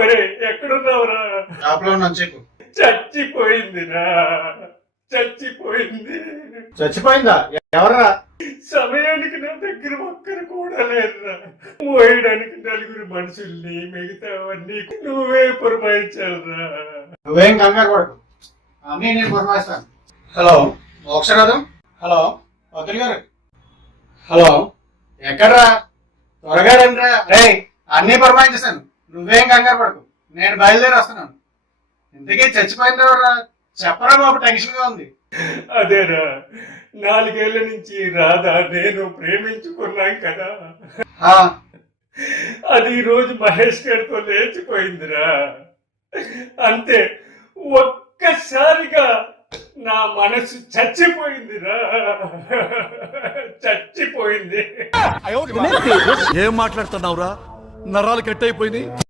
ఒరే ఎక్కడున్నావురా? షాప్లో ఉన్నాను చెప్పు. చచ్చిపోయిందిరా, చచ్చిపోయింది. చచ్చిపోయిందా? ఎవరా? సమయానికి నా దగ్గర ఒక్కరు కూడా లేరురా. మోయడానికి నలుగురు మనుషుల్ని, మిగతావన్నీ నువ్వే పురమాయించాలరా. నువ్వేం కంగారు పడకు, అన్నీ నేను పురమాయిస్తాను. హలో మోక్షనాథం. హలో వకీల్ గారు. హలో ఎక్కడ్రా? త్వరగా రండిరా. రే అన్నీ పురమాయించేశాను, నువ్వేం కంగారు పడకు, నేను బయలుదేరి వస్తున్నాను. ఇంతకీ చచ్చిపోయిందా? చెప్పరా బాబు, టెన్షన్ గా ఉంది. అదేరా, 4 ఏళ్ల నుంచి రాధా నేను ప్రేమించుకున్నాం కదా, అది ఈ రోజు మహేష్ గారితో లేచిపోయిందిరా. అంతే, ఒక్కసారిగా నా మనసు చచ్చిపోయిందిరా, చచ్చిపోయింది. ఏం మాట్లాడుతున్నావురా? నరాలు కట్ అయిపోయింది.